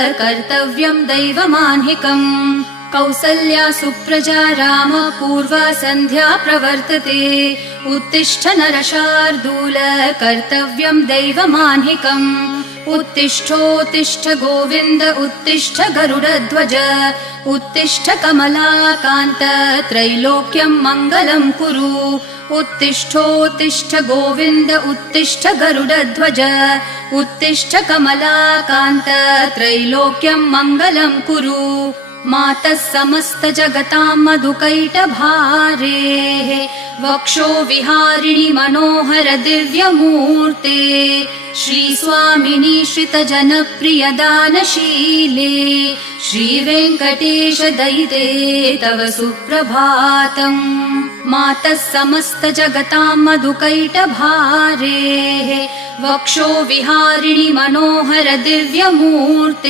कर्तव्यं दैवमान्हिकम् कौसल्या सुप्रजा राम पूर्वा सन्ध्या प्रवर्तते उत्तिष्ठ नरशार्दूल कर्तव्यं दैवमान्हिकम् उत्तिष्ठोत्तिष्ठ गोविन्द उत्तिष्ठ गरुडध्वज उत्तिष्ठ कमलाकान्त त्रैलोक्यं मङ्गलं कुरु उत्तिष्ठोत्तिष्ठ गोविन्द उत्तिष्ठ गरुडध्वज उत्तिष्ठ कमलाकान्त त्रैलोक्यं मङ्गलं कुरु मातः समस्त जगतां मधुकैटभारेः वक्षो विहारिणि मनोहर दिव्यमूर्ते श्रीस्वामिनि श्रितजनप्रिय दानशीले श्रीवेङ्कटेश दयिते तव सुप्रभातम् मातः समस्त जगतां मधुकैटभारेः वक्षो विहारिणि मनोहर दिव्यमूर्ते